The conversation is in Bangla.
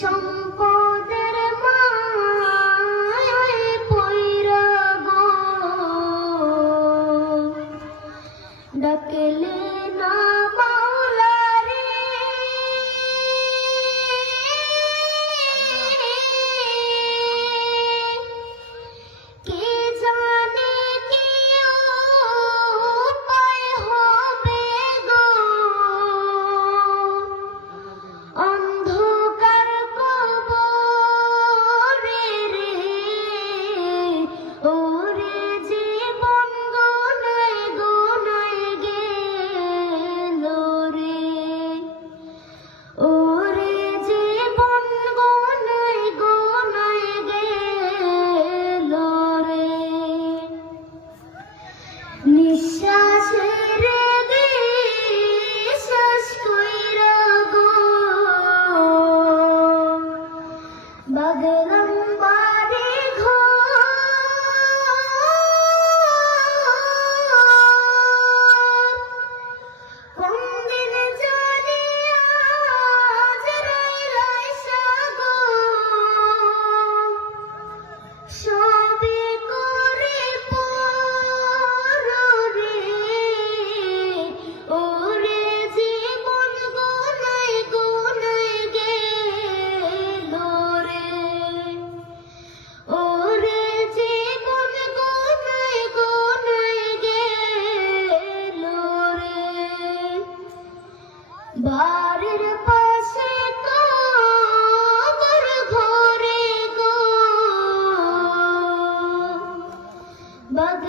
সম্পদের মায়ায় পইরা গো ডাকলে না মাওলা রে কে জানে কি উপায় হবে গো অন্ধকার কবরে রে ওরে জীবন গোনায় গোনায় গেল রে ওরে জীবন গোনায় গোনায় গেল রে নিঃশ্বাসের বিশ্বাস কইরা গো বাগলাম বাড়ি ঘর কোন দিন জানি আজ রাইসা গো সবে করে পরে ওরে জীবন গোনায় গোনায় গেল রে ওরে জীবন গোনায় গোনায় গেল রে বাড়ির পাশে কবর ঘরে গো বাগ